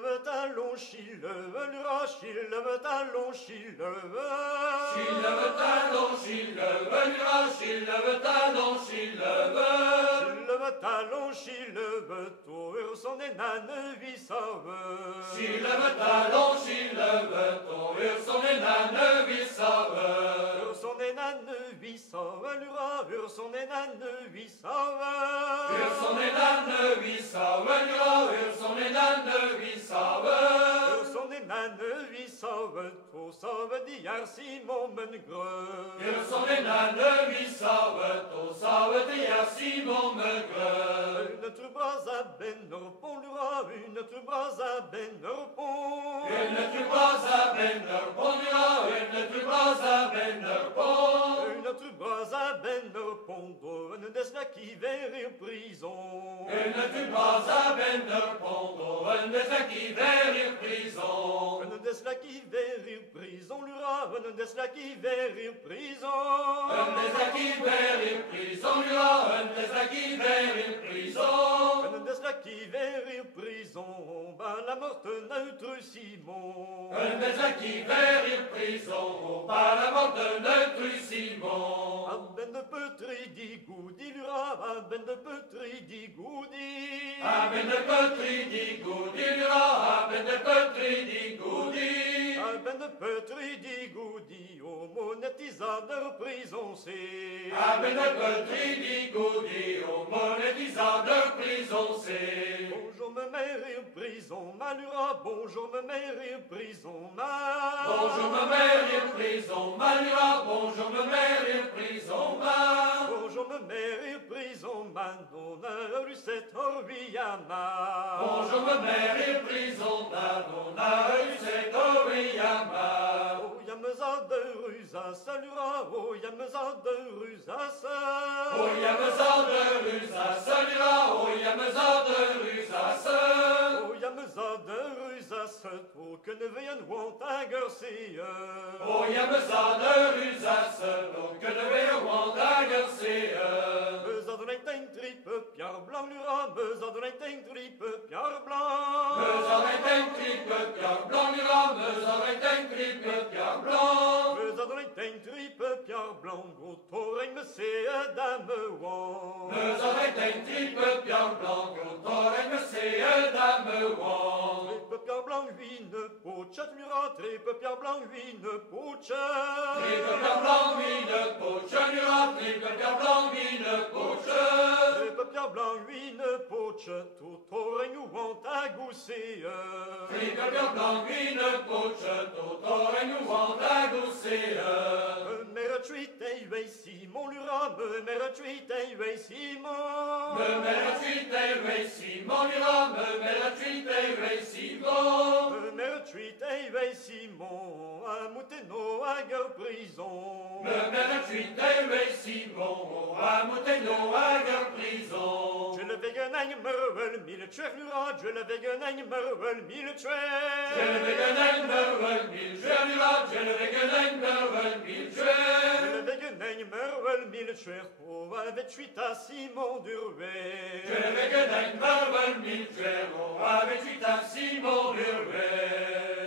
Chille talon, chille lura, chille talon, chille Chille talon, chille lura, chille talon, chille Chille talon, chille tour son énane vissave. Chille talon, chille tour son énane vissave. Son énane vissave, lura, son énane vissave. Son énane vissave, lura, son énane vissave. Son énane vissave, tout sauve d'hier Simon Menegreux. Son énane vissave, tout sauve d'hier Simon Menegreux. Une trubras à Benorpont, lura, une trubras à Benorpont. Une trubras à Benorpont, lura, une trubras à Benorpont. Une trubras à Benorpont, une des là qui verrit prison. Une trubras à Benorpont, une des là qui verrit prison. Une des là qui verrit prison, lura, une des là qui verrit prison. Une des là qui verrit prison, lura, une des là qui verrit prison. Une des là qui verrit prison, ben la morte neutre Simon. Une des là qui verrit prison, par la mort de notre Simon. A ben de petri digoudi, lura, a ben de petri digoudi. A ben de petri digoudi, lura, a ben de petri digoudi. A ben de petri digoudi, au monétisateur prison c'est. A ben de petri digoudi, au monétisateur prison c'est. Bonjour me mère et prison malura, bonjour me mère et prison ma. Bonjour ma mère et prison malura, bonjour ma mère et prison ma. Bonjour me mère et prison ma, non a eu cette orvillama. Bonjour ma mère et prison ma, non a eu cette orvillama. Oh yamza de rusas, salura, oh yamza de rusas. Oh yamza de rusas, salura, oh yamza de rusas. Oh yamza de rusas, oh que ne veillent want à garcia. Oh yamza de rusas, oh que ne veillent want à garcia. Meza de l'inteng tripe, Pierre Blanc, lura, meza de l'inteng tripe, Pierre Blanc. Meza de tripe, Pierre Blanc, lura, meza de tripe, Pierre Blanc. Meza de l'inteng tripe, Pierre Blanc, gros toreng me c'est dame wan. Meza de tripe, Pierre Blanc, toreng me c'est dame wan. Tripe Pierre Blanc, lui ne poche, lura, tripe Pierre Blanc, lui ne poche. Tripe Pierre Blanc, lui ne poche, lura, tripe Pierre Blanc, lui ne poche. Tripe Pierre Blanc, lui ne poche, tout toreng ou want à gousser. Tripe Pierre Blanc, lui ne poche, tout toreng ou want à gousser. Mère truite et Simon, lura, mère truite et Simon. Me mère truite et Simon, lura, me mère truite et Simon. Mère truite et Simon, à Mouteno à guerre prison. Me mère truite et Simon, à Mouteno à guerre prison. Je le veganang mervel mille tuer lura, je le veganang mervel mille tuer. Je le veganang mervel mille tuer lura, je le veganang mervel mille tuer. Je le veganang mervel mille tuer, oh avec tuit à Simon Durvé. Je le veganang mervel mille tuer, oh avec tuit à Simon Durvé.